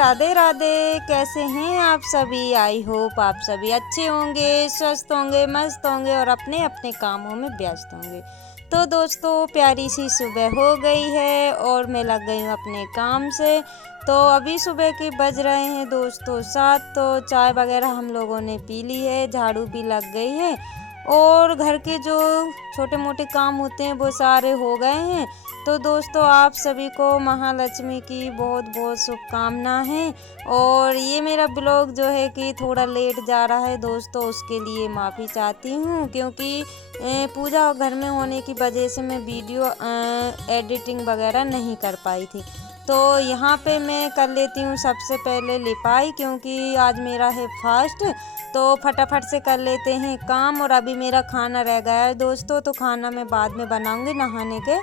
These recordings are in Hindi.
राधे राधे। कैसे हैं आप सभी? आई होप आप सभी अच्छे होंगे, स्वस्थ होंगे, मस्त होंगे और अपने अपने कामों में व्यस्त होंगे। तो दोस्तों, प्यारी सी सुबह हो गई है और मैं लग गई हूँ अपने काम से। तो अभी सुबह के बज रहे हैं दोस्तों 7। तो चाय वगैरह हम लोगों ने पी ली है, झाड़ू भी लग गई है और घर के जो छोटे मोटे काम होते हैं वो सारे हो गए हैं। तो दोस्तों, आप सभी को महालक्ष्मी की बहुत बहुत शुभकामनाएं हैं। और ये मेरा ब्लॉग जो है कि थोड़ा लेट जा रहा है दोस्तों, उसके लिए माफ़ी चाहती हूँ, क्योंकि पूजा घर में होने की वजह से मैं वीडियो एडिटिंग वगैरह नहीं कर पाई थी। तो यहाँ पे मैं कर लेती हूँ सबसे पहले लिपाई, क्योंकि आज मेरा है फास्ट। तो फटाफट से कर लेते हैं काम। और अभी मेरा खाना रह गया है दोस्तों, तो खाना मैं बाद में बनाऊंगी नहाने के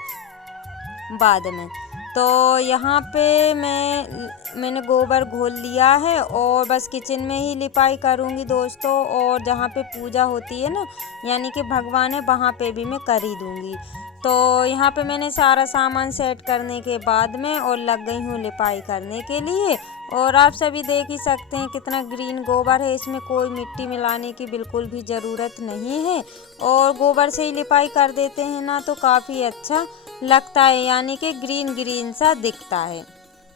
बाद में। तो यहाँ पे मैंने गोबर घोल लिया है और बस किचन में ही लिपाई करूँगी दोस्तों। और जहाँ पे पूजा होती है ना, यानी कि भगवान है, वहाँ पे भी मैं कर ही दूँगी। तो यहाँ पे मैंने सारा सामान सेट करने के बाद में और लग गई हूँ लिपाई करने के लिए। और आप सभी देख ही सकते हैं कितना ग्रीन गोबर है, इसमें कोई मिट्टी मिलाने की बिल्कुल भी ज़रूरत नहीं है। और गोबर से ही लिपाई कर देते हैं ना तो काफ़ी अच्छा लगता है, यानी कि ग्रीन ग्रीन सा दिखता है।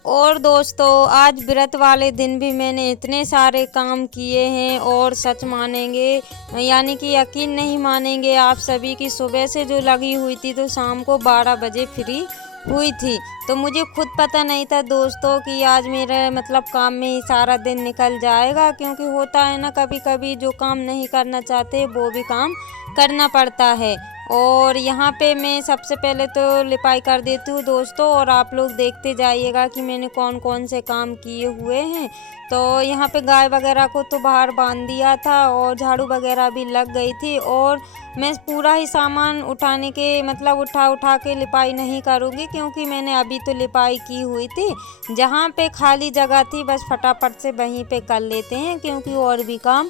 और दोस्तों, आज व्रत वाले दिन भी मैंने इतने सारे काम किए हैं और सच मानेंगे, यानी कि यकीन नहीं मानेंगे आप सभी की सुबह से जो लगी हुई थी तो शाम को 12 बजे फ्री हुई थी। तो मुझे खुद पता नहीं था दोस्तों कि आज मेरा मतलब काम में ही सारा दिन निकल जाएगा, क्योंकि होता है ना कभी कभी जो काम नहीं करना चाहते वो भी काम करना पड़ता है। और यहाँ पे मैं सबसे पहले तो लिपाई कर देती हूँ दोस्तों, और आप लोग देखते जाइएगा कि मैंने कौन कौन से काम किए हुए हैं। तो यहाँ पे गाय वगैरह को तो बाहर बांध दिया था और झाड़ू वगैरह भी लग गई थी। और मैं पूरा ही सामान उठाने के मतलब उठा के लिपाई नहीं करूँगी, क्योंकि मैंने अभी तो लिपाई की हुई थी। जहाँ पे खाली जगह थी बस फटाफट से वहीं पे कर लेते हैं, क्योंकि और भी काम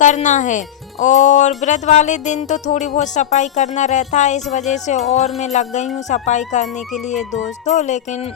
करना है। और व्रत वाले दिन तो थोड़ी बहुत सफाई करना रहता है, इस वजह से और मैं लग गई हूँ सफाई करने के लिए दोस्तों। लेकिन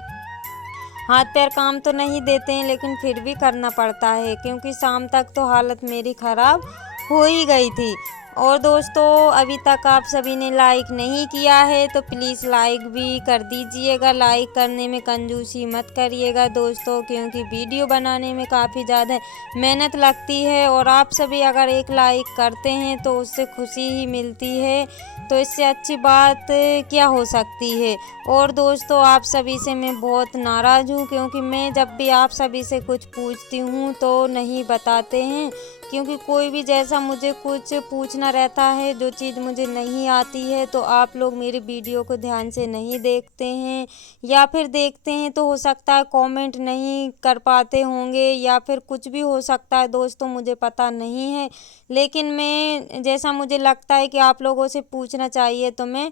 हाथ पैर काम तो नहीं देते हैं, लेकिन फिर भी करना पड़ता है, क्योंकि शाम तक तो हालत मेरी ख़राब हो ही गई थी। और दोस्तों, अभी तक आप सभी ने लाइक नहीं किया है तो प्लीज़ लाइक भी कर दीजिएगा। लाइक करने में कंजूसी मत करिएगा दोस्तों, क्योंकि वीडियो बनाने में काफ़ी ज़्यादा मेहनत लगती है। और आप सभी अगर एक लाइक करते हैं तो उससे खुशी ही मिलती है, तो इससे अच्छी बात क्या हो सकती है। और दोस्तों, आप सभी से मैं बहुत नाराज़ हूँ, क्योंकि मैं जब भी आप सभी से कुछ पूछती हूँ तो नहीं बताते हैं, क्योंकि कोई भी जैसा मुझे कुछ पूछना रहता है, जो चीज़ मुझे नहीं आती है, तो आप लोग मेरे वीडियो को ध्यान से नहीं देखते हैं, या फिर देखते हैं तो हो सकता है कमेंट नहीं कर पाते होंगे, या फिर कुछ भी हो सकता है दोस्तों, मुझे पता नहीं है। लेकिन मैं जैसा मुझे लगता है कि आप लोगों से पूछना चाहिए तो मैं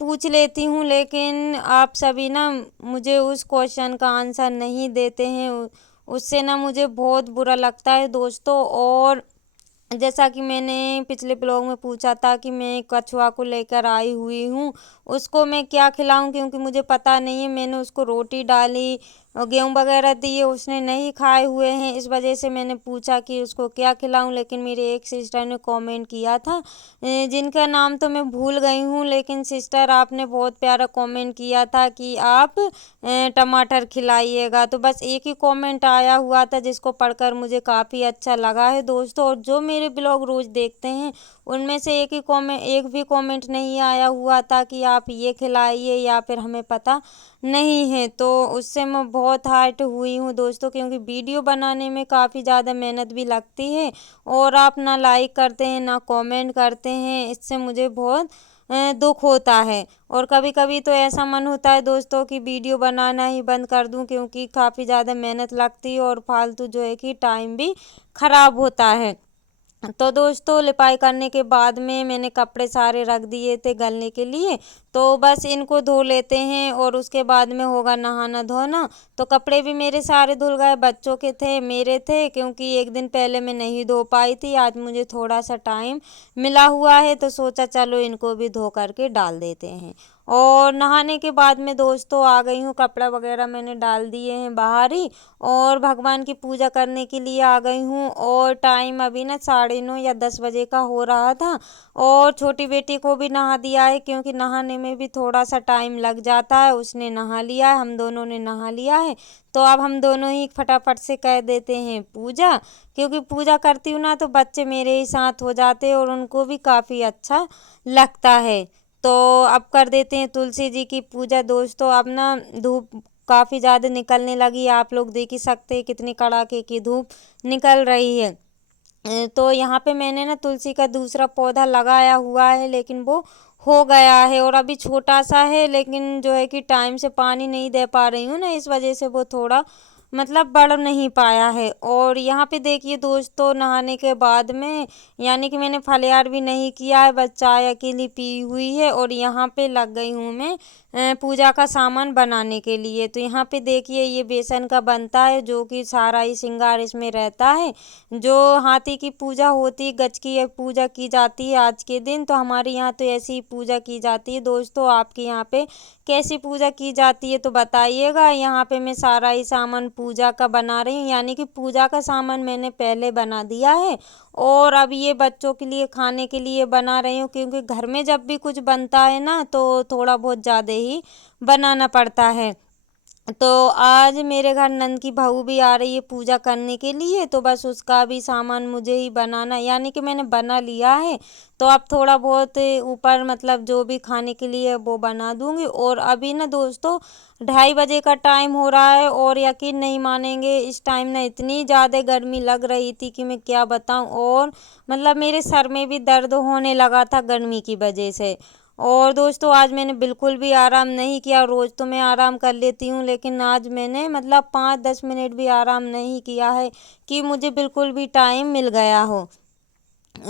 पूछ लेती हूँ। लेकिन आप सभी ना मुझे उस क्वेश्चन का आंसर नहीं देते हैं, उससे ना मुझे बहुत बुरा लगता है दोस्तों। और जैसा कि मैंने पिछले ब्लॉग में पूछा था कि मैं कछुआ को लेकर आई हुई हूँ, उसको मैं क्या खिलाऊं, क्योंकि मुझे पता नहीं है। मैंने उसको रोटी डाली और गेहूँ वगैरह दिए, उसने नहीं खाए हुए हैं, इस वजह से मैंने पूछा कि उसको क्या खिलाऊं। लेकिन मेरे एक सिस्टर ने कमेंट किया था, जिनका नाम तो मैं भूल गई हूँ, लेकिन सिस्टर आपने बहुत प्यारा कमेंट किया था कि आप टमाटर खिलाइएगा। तो बस एक ही कमेंट आया हुआ था, जिसको पढ़कर मुझे काफ़ी अच्छा लगा है दोस्तों। और जो मेरे ब्लॉग रोज़ देखते हैं उनमें से एक भी कमेंट नहीं आया हुआ था कि आप ये खिलाइए, या फिर हमें पता नहीं है। तो उससे मैं बहुत हर्ट हुई हूँ दोस्तों, क्योंकि वीडियो बनाने में काफ़ी ज़्यादा मेहनत भी लगती है, और आप ना लाइक करते हैं ना कमेंट करते हैं, इससे मुझे बहुत दुख होता है। और कभी कभी तो ऐसा मन होता है दोस्तों कि वीडियो बनाना ही बंद कर दूं, क्योंकि काफ़ी ज़्यादा मेहनत लगती है और फालतू जो है कि टाइम भी ख़राब होता है। तो दोस्तों लिपाई करने के बाद में मैंने कपड़े सारे रख दिए थे गलने के लिए, तो बस इनको धो लेते हैं और उसके बाद में होगा नहाना धोना। तो कपड़े भी मेरे सारे धुल गए, बच्चों के थे, मेरे थे, क्योंकि एक दिन पहले मैं नहीं धो पाई थी। आज मुझे थोड़ा सा टाइम मिला हुआ है तो सोचा चलो इनको भी धो करके डाल देते हैं। और नहाने के बाद में दोस्तों आ गई हूँ, कपड़ा वगैरह मैंने डाल दिए हैं बाहर ही, और भगवान की पूजा करने के लिए आ गई हूँ। और टाइम अभी ना 9:30 या 10 बजे का हो रहा था। और छोटी बेटी को भी नहा दिया है, क्योंकि नहाने में भी थोड़ा सा टाइम लग जाता है। उसने नहा लिया है, हम दोनों ने नहा लिया है। तो अब हम दोनों ही फटाफट से कर देते हैं पूजा, क्योंकि पूजा करती हूँ ना तो बच्चे मेरे ही साथ हो जाते हैं और उनको भी काफ़ी अच्छा लगता है। तो अब कर देते हैं तुलसी जी की पूजा दोस्तों। अब ना धूप काफ़ी ज़्यादा निकलने लगी, आप लोग देख ही सकते हैं कितनी कड़ाके की धूप निकल रही है। तो यहाँ पे मैंने ना तुलसी का दूसरा पौधा लगाया हुआ है, लेकिन वो हो गया है और अभी छोटा सा है, लेकिन जो है कि टाइम से पानी नहीं दे पा रही हूँ ना, इस वजह से वो थोड़ा मतलब बढ़ नहीं पाया है। और यहाँ पे देखिए दोस्तों, नहाने के बाद में यानी कि मैंने फलियार भी नहीं किया है, बस चाय अकेली पी हुई है। और यहाँ पे लग गई हूँ मैं पूजा का सामान बनाने के लिए। तो यहाँ पे देखिए ये बेसन का बनता है, जो कि सारा ही श्रृंगार इसमें रहता है। जो हाथी की पूजा होती है, गज की पूजा की जाती है आज के दिन, तो हमारे यहाँ तो ऐसी ही पूजा की जाती है दोस्तों। आपके यहाँ पे कैसी पूजा की जाती है तो बताइएगा। यहाँ पे मैं सारा ही सामान पूजा का बना रही हूँ, यानी कि पूजा का सामान मैंने पहले बना दिया है और अब ये बच्चों के लिए खाने के लिए बना रही हूँ, क्योंकि घर में जब भी कुछ बनता है ना तो थोड़ा बहुत ज़्यादा ही बनाना पड़ता है। तो आज मेरे घर नंद की बहू भी आ रही है पूजा करने के लिए, तो बस उसका भी सामान मुझे ही बनाना, यानी कि मैंने बना लिया है। तो अब थोड़ा बहुत ऊपर मतलब जो भी खाने के लिए वो बना दूंगी। और अभी ना दोस्तों 2:30 बजे का टाइम हो रहा है और यकीन नहीं मानेंगे, इस टाइम ना इतनी ज़्यादा गर्मी लग रही थी कि मैं क्या बताऊं। और मतलब मेरे सर में भी दर्द होने लगा था गर्मी की वजह से। और दोस्तों आज मैंने बिल्कुल भी आराम नहीं किया, रोज़ तो मैं आराम कर लेती हूँ, लेकिन आज मैंने मतलब 5-10 मिनट भी आराम नहीं किया है कि मुझे बिल्कुल भी टाइम मिल गया हो।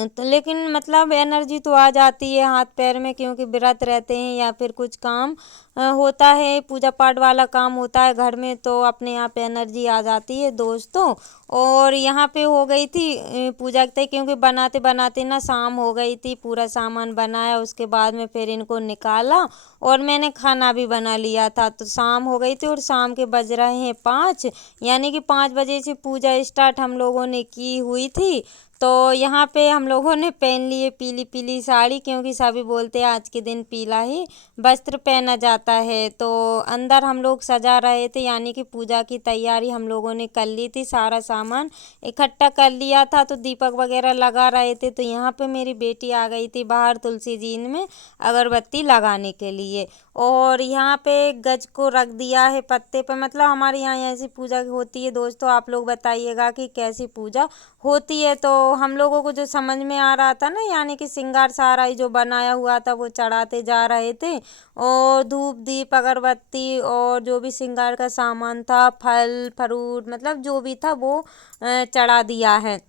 तो लेकिन मतलब एनर्जी तो आ जाती है हाथ पैर में, क्योंकि व्रत रहते हैं या फिर कुछ काम होता है, पूजा पाठ वाला काम होता है घर में, तो अपने आप एनर्जी आ जाती है दोस्तों। और यहाँ पे हो गई थी पूजा की, क्योंकि बनाते बनाते ना शाम हो गई थी। पूरा सामान बनाया, उसके बाद में फिर इनको निकाला और मैंने खाना भी बना लिया था, तो शाम हो गई थी। और शाम के बज रहे हैं 5, यानी कि 5 बजे से पूजा स्टार्ट हम लोगों ने की हुई थी। तो यहाँ पे हम लोगों ने पहन लिए पीली पीली साड़ी, क्योंकि सभी बोलते हैं आज के दिन पीला ही वस्त्र पहना जाता है। तो अंदर हम लोग सजा रहे थे, यानी कि पूजा की तैयारी हम लोगों ने कर ली थी, सारा सामान इकट्ठा कर लिया था। तो दीपक वगैरह लगा रहे थे। तो यहाँ पे मेरी बेटी आ गई थी बाहर तुलसी जी में अगरबत्ती लगाने के लिए। और यहाँ पे गज को रख दिया है पत्ते पे, मतलब हमारे यहाँ ऐसी पूजा होती है दोस्तों। आप लोग बताइएगा कि कैसी पूजा होती है। तो हम लोगों को जो समझ में आ रहा था ना, यानी कि श्रृंगार सारा ही जो बनाया हुआ था वो चढ़ाते जा रहे थे। और धूप दीप अगरबत्ती और जो भी श्रृंगार का सामान था, फल फ्रूट मतलब जो भी था वो चढ़ा दिया है।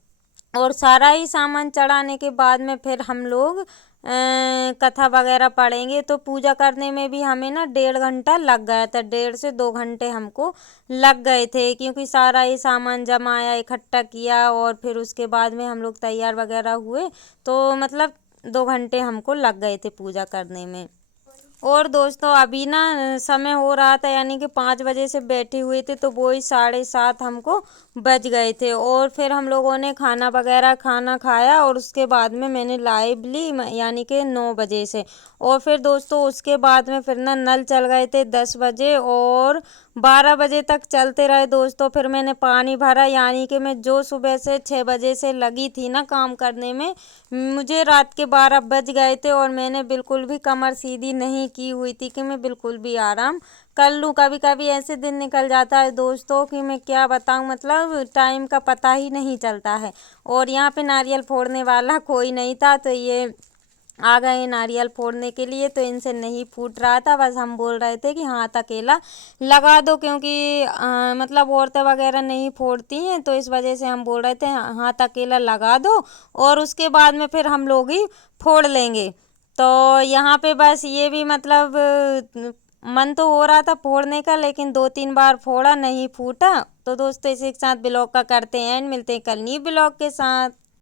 और सारा ही सामान चढ़ाने के बाद में फिर हम लोग कथा वगैरह पढ़ेंगे। तो पूजा करने में भी हमें ना 1.5 घंटा लग गया था, 1.5 से 2 घंटे हमको लग गए थे, क्योंकि सारा ही सामान जमाया इकट्ठा किया और फिर उसके बाद में हम लोग तैयार वगैरह हुए। तो मतलब 2 घंटे हमको लग गए थे पूजा करने में। और दोस्तों अभी ना समय हो रहा था, यानी कि 5 बजे से बैठे हुए थे, तो वो ही 7:30 हमको बज गए थे। और फिर हम लोगों ने खाना वगैरह खाना खाया और उसके बाद में मैंने लाइव ली, यानी कि 9 बजे से। और फिर दोस्तों उसके बाद में फिर ना नल चल गए थे 10 बजे और 12 बजे तक चलते रहे दोस्तों। फिर मैंने पानी भरा, यानी कि मैं जो सुबह से 6 बजे से लगी थी ना काम करने में, मुझे रात के 12 बज गए थे और मैंने बिल्कुल भी कमर सीधी नहीं की हुई थी कि मैं बिल्कुल भी आराम कर लूँ। कभी कभी ऐसे दिन निकल जाता है दोस्तों कि मैं क्या बताऊँ, मतलब टाइम का पता ही नहीं चलता है। और यहाँ पे नारियल फोड़ने वाला कोई नहीं था, तो ये आ गए नारियल फोड़ने के लिए, तो इनसे नहीं फूट रहा था। बस हम बोल रहे थे कि हाथ अकेला लगा दो, क्योंकि मतलब औरतें वगैरह नहीं फोड़ती हैं, तो इस वजह से हम बोल रहे थे हाथ अकेला लगा दो और उसके बाद में फिर हम लोग ही फोड़ लेंगे। तो यहाँ पे बस ये भी मतलब मन तो हो रहा था फोड़ने का, लेकिन 2-3 बार फोड़ा, नहीं फूटा। तो दोस्तों इसी के साथ ब्लॉग का करते हैं एंड, मिलते हैं कल न्यू ब्लॉग के साथ।